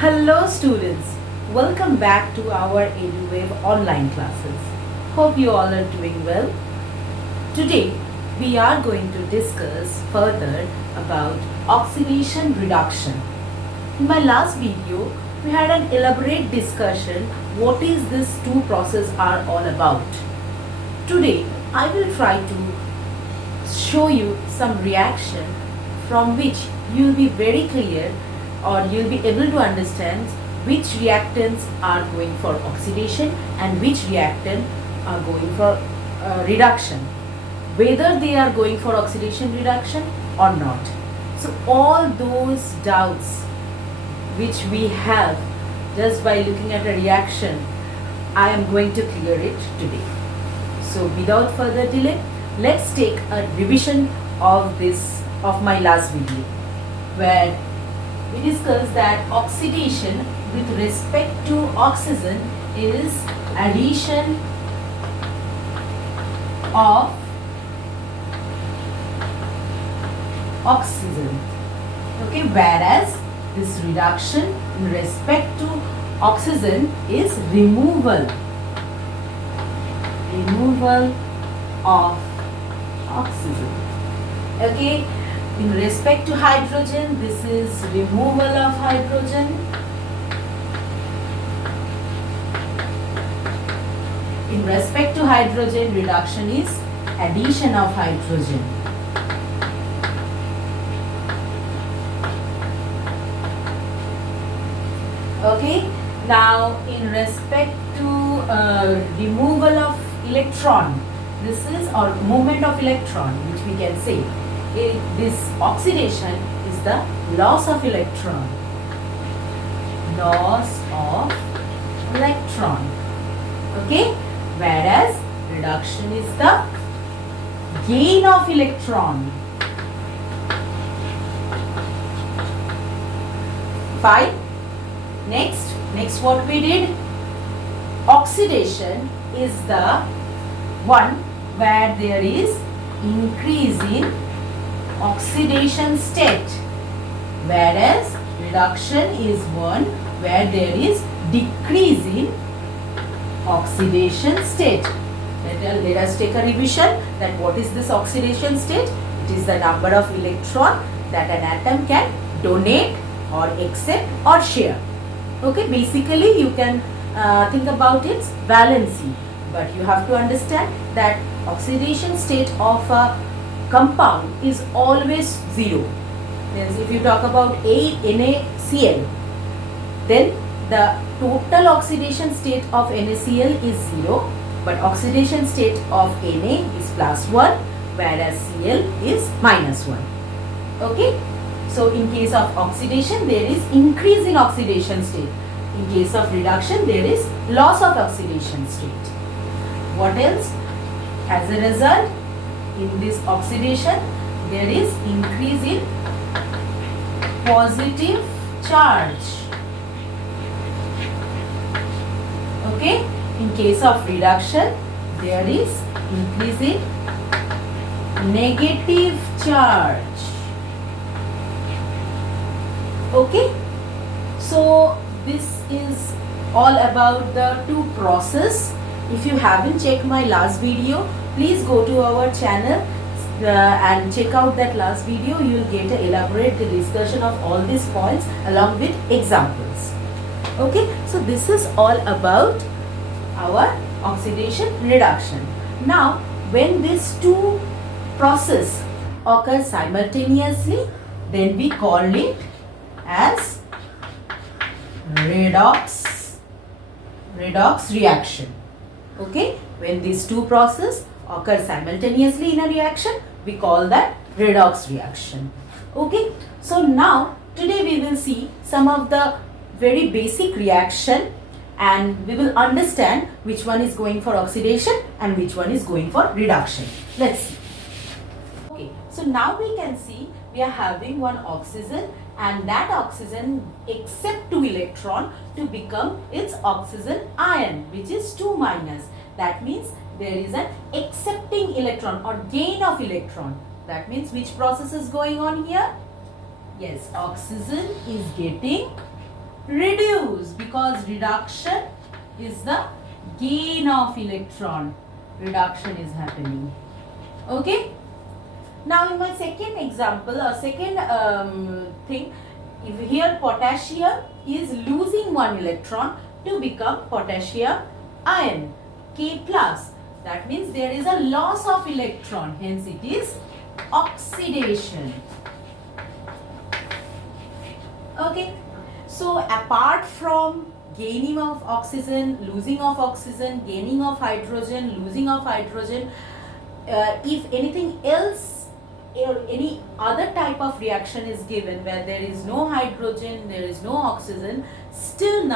Hello students, welcome back to our EduWave online classes. Hope you all are doing well. Today we are going to discuss further about oxidation reduction. In my last video, we had an elaborate discussion what is this two process are all about. Today I will try to show you some reaction from which you will be very clear or you'll be able to understand which reactants are going for oxidation and which reactant are going for reduction, whether they are going for oxidation reduction or not. So all those doubts which we have just by looking at a reaction, I am going to clear it today. So without further delay, let's take a revision of my last video, where we discussed that oxidation with respect to oxygen is addition of oxygen, okay, whereas this reduction in respect to oxygen is removal of oxygen, okay. In respect to hydrogen, this is removal of hydrogen. In respect to hydrogen, reduction is addition of hydrogen. Okay. Now, in respect to removal of electron, this is or movement of electron, which we can say. This oxidation is the loss of electron. Okay, whereas reduction is the gain of electron. Fine. Next what we did? Oxidation is the one where there is increase in oxidation state, whereas reduction is one where there is decrease in oxidation state. Let us take a revision that what is this oxidation state? It is the number of electron that an atom can donate or accept or share. Okay, basically you can think about its valency, but you have to understand that oxidation state of a compound is always zero. Means if you talk about NaCl, then the total oxidation state of NaCl is 0, but oxidation state of Na is +1, whereas Cl is -1. Okay. So in case of oxidation, there is increase in oxidation state. In case of reduction, there is loss of oxidation state. What else? As a result, in this oxidation, there is increase in positive charge. Okay. In case of reduction, there is increase in negative charge. Okay. So this is all about the two process. If you haven't checked my last video, please go to our channel and check out that last video. You will get an elaborate discussion of all these points along with examples. Okay, so this is all about our oxidation reduction. Now, when these two processes occur simultaneously, then we call it as redox reaction. Okay, when these two processes occur simultaneously in a reaction, we call that redox reaction. Okay, so now today we will see some of the very basic reaction and we will understand which one is going for oxidation and which one is going for reduction. Let's see. Okay, so now we can see we are having one oxygen and that oxygen accept 2 electron to become its oxygen ion, which is 2 minus. That means there is an accepting electron or gain of electron. That means which process is going on here? Yes, oxygen is getting reduce, because reduction is the gain of electron. Reduction is happening. Okay. Now in my second example or second thing, if here potassium is losing one electron to become potassium ion K plus. That means there is a loss of electron, hence it is oxidation. Okay. So apart from gaining of oxygen, losing of oxygen, gaining of hydrogen, losing of hydrogen, if anything else or any other type of reaction is given where there is no hydrogen, there is no oxygen, still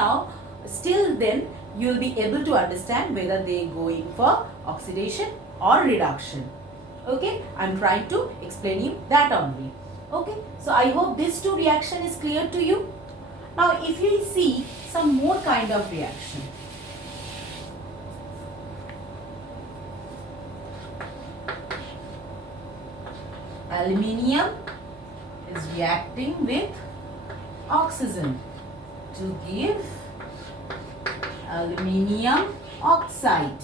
then you will be able to understand whether they go in for oxidation or reduction. Okay, I am trying to explain you that only. Okay, so I hope this two reaction is clear to you. Now if you see some more kind of reaction. Aluminium is reacting with oxygen to give aluminium oxide.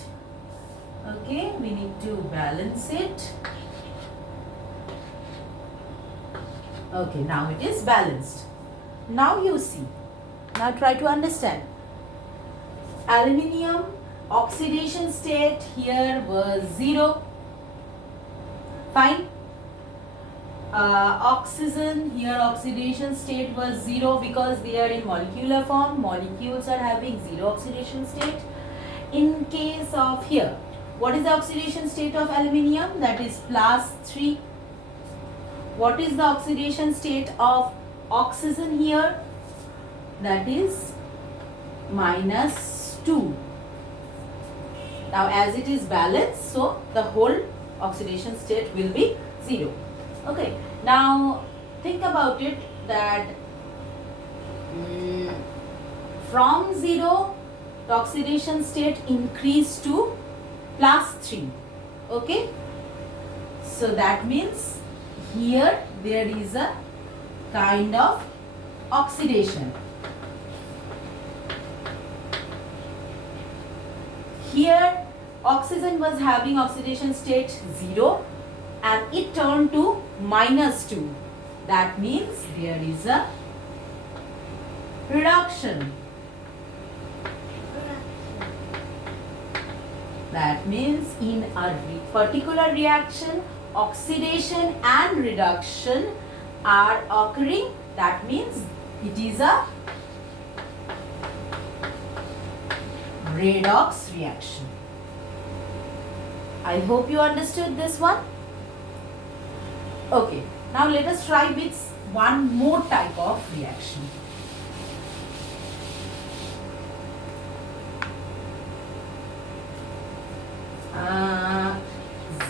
Okay, we need to balance it. Okay, now it is balanced. Now you see. Now try to understand. Aluminium oxidation state here was 0. Fine. Oxygen here oxidation state was 0 because they are in molecular form. Molecules are having 0 oxidation state. In case of here, what is the oxidation state of aluminium? That is +3. What is the oxidation state of oxygen here? That is -2. Now as it is balanced, so the whole oxidation state will be 0. Okay, now think about it that from 0 the oxidation state increased to +3. Okay, so that means here there is a kind of oxidation. Here oxygen was having oxidation state 0 and it turned to -2. That means there is a reduction. That means in a particular reaction, oxidation and reduction are occurring. That means it is a redox reaction. I hope you understood this one. Okay, now let us try with one more type of reaction.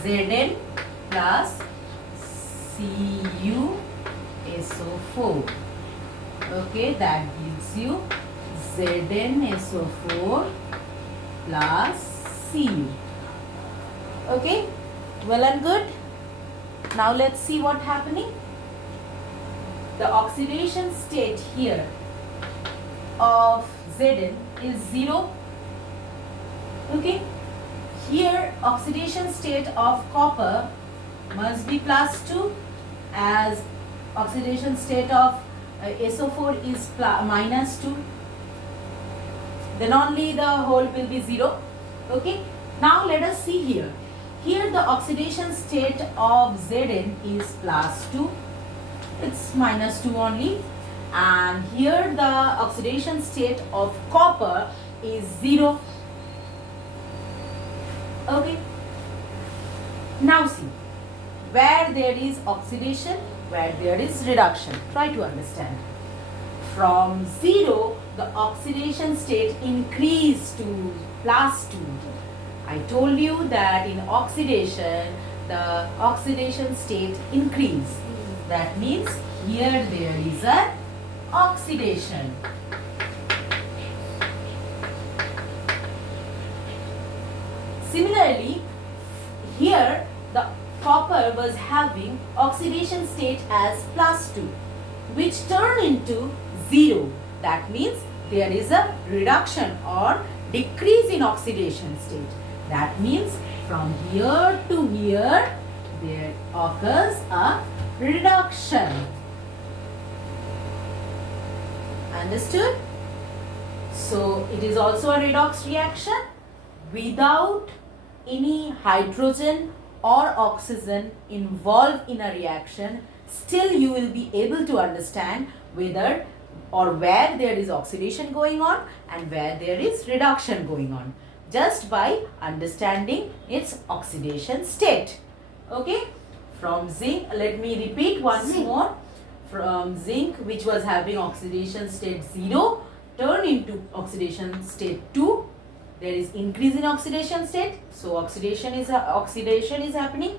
Zn plus CuSO4. Okay, that gives you ZnSO4 plus Cu. Okay, well and good. Now let's see what happening. The oxidation state here of Zn is 0. Okay, here oxidation state of copper must be +2 as oxidation state of SO4 is -2. Then only the whole will be 0. Okay, now let us see here. Here the oxidation state of Zn is +2. It's -2 only. And here the oxidation state of copper is 0. Okay. Now see, where there is oxidation, where there is reduction. Try to understand. From 0, the oxidation state increased to +2. I told you that in oxidation, the oxidation state increase. That means here there is an oxidation. Similarly, here the copper was having oxidation state as +2, which turned into 0 that means there is a reduction or decrease in oxidation state. That means from here to here there occurs a reduction. Understood? So it is also a redox reaction. Without any hydrogen or oxygen involved in a reaction, still you will be able to understand whether or where there is oxidation going on and where there is reduction going on, just by understanding its oxidation state. Okay, from zinc, let me repeat once more. From zinc, which was having oxidation state 0, turn into oxidation state 2. There is increase in oxidation state, so oxidation is happening.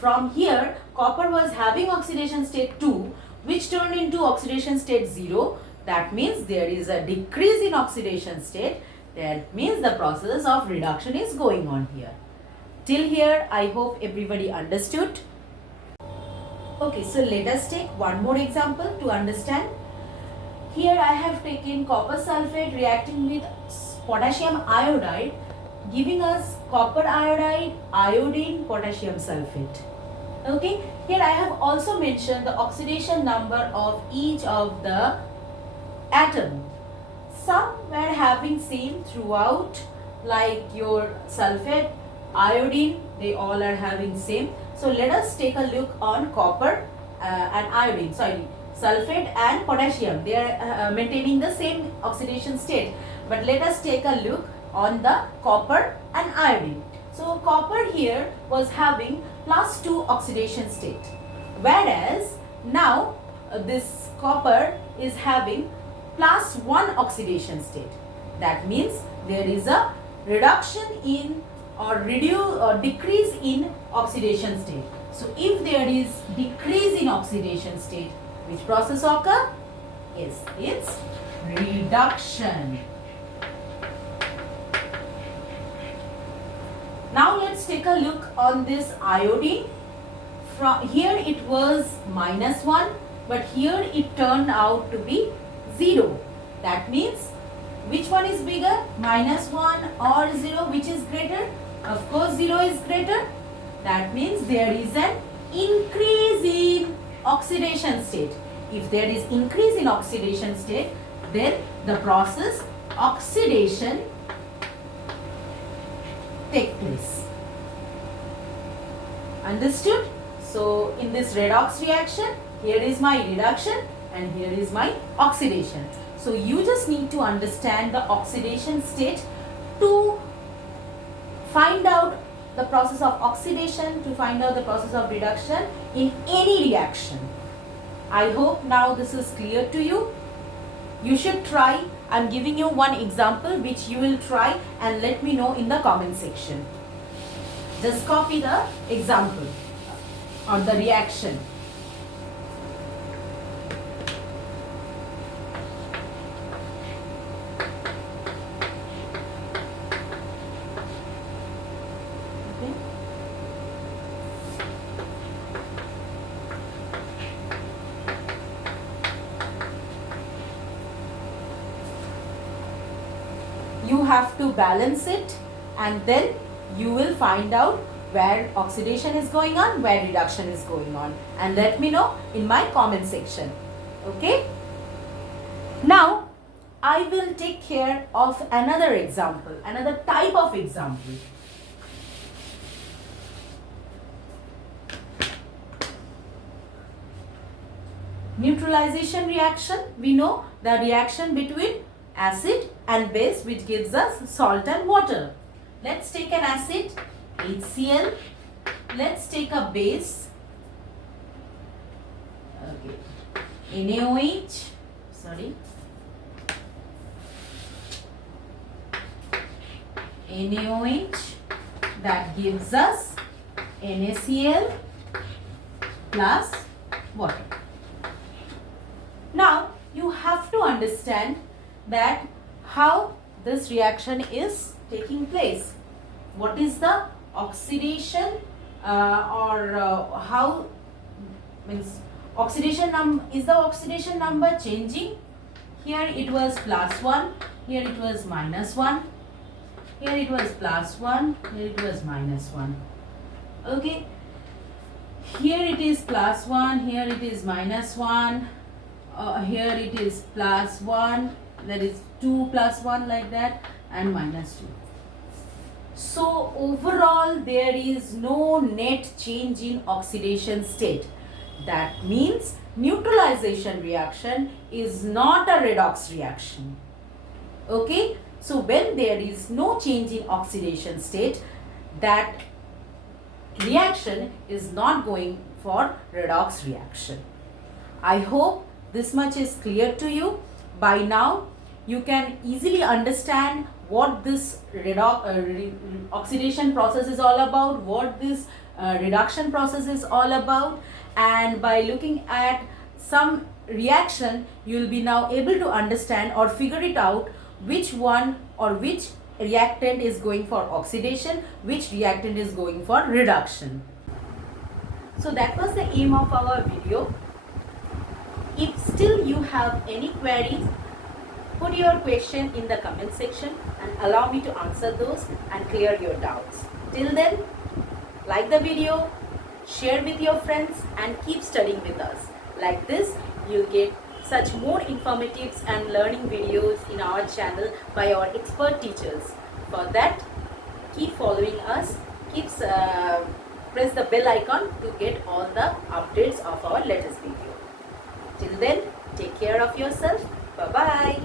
From here, copper was having oxidation state 2, which turned into oxidation state 0. That means there is a decrease in oxidation state. That means the process of reduction is going on here. Till here, I hope everybody understood. Okay, so let us take one more example to understand. Here I have taken copper sulfate reacting with potassium iodide, giving us copper iodide, iodine, potassium sulfate. Okay, here I have also mentioned the oxidation number of each of the atom. Some were having same throughout, like your sulfate, iodine, they all are having same. So let us take a look on copper and iodine, sulfate and potassium. They are maintaining the same oxidation state. But let us take a look on the copper and iodine. So copper here was having +2 oxidation state, whereas now this copper is having +1 oxidation state. That means there is a reduction in or decrease in oxidation state. So if there is decrease in oxidation state, which process occur? Yes, it's reduction. Now let's take a look on this iodine. From here it was -1, but here it turned out to be 0. That means which one is bigger? -1 or 0? Which is greater? Of course 0 is greater. That means there is an increase in oxidation state. If there is increase in oxidation state, then the process oxidation take place. Understood? So in this redox reaction, here is my reduction and here is my oxidation. So you just need to understand the oxidation state to find out the process of oxidation, to find out the process of reduction in any reaction. I hope now this is clear to you. You should try. I'm giving you one example which you will try and let me know in the comment section. Just copy the example or the reaction. You have to balance it and then you will find out where oxidation is going on, where reduction is going on, and let me know in my comment section. Okay? Now I will take care of another example, another type of example. Neutralization reaction. We know the reaction between acid and base which gives us salt and water. Let's take an acid, HCl. Let's take a base, NaOH, NaOH, that gives us NaCl plus water. Now you have to understand that how this reaction is taking place. What is the oxidation how means oxidation is the oxidation number changing Here it was plus 1, here it was minus 1, here it was plus 1, here it was minus 1. Okay, here it is plus 1, here it is minus 1, here it is plus 1, that is 2 plus 1 like that, and minus 2. So overall there is no net change in oxidation state. That means neutralization reaction is not a redox reaction. Okay, so when there is no change in oxidation state, that reaction is not going for redox reaction. I hope this much is clear to you. By now you can easily understand what this oxidation process is all about, what this reduction process is all about, and by looking at some reaction you will be now able to understand or figure it out which one or which reactant is going for oxidation, which reactant is going for reduction. So that was the aim of our video. If still you have any queries, put your question in the comment section and allow me to answer those and clear your doubts. Till then, like the video, share with your friends and keep studying with us. Like this, you'll get such more informative and learning videos in our channel by our expert teachers. For that, keep following us, press the bell icon to get all the updates of our latest video. Till then, take care of yourself. Bye-bye.